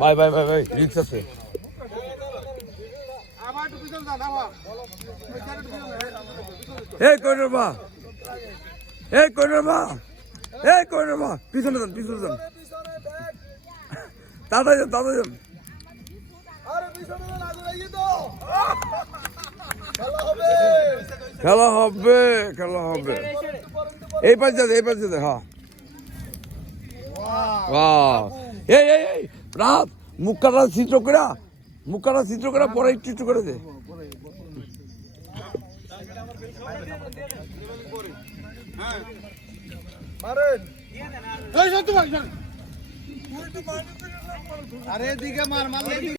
ভাই ভাই ভাই ভাই রিক্স আছে পিছনে যান পিছনে যান দাদা যান দাদা যান খেলা হবে খেলা হবে এই পাশে যাবে এই পাশে যাবে হ্যাঁ এই এই এই রাত মুখটা চিত্র করে পরে একটু করে দে আরে এদিকে মার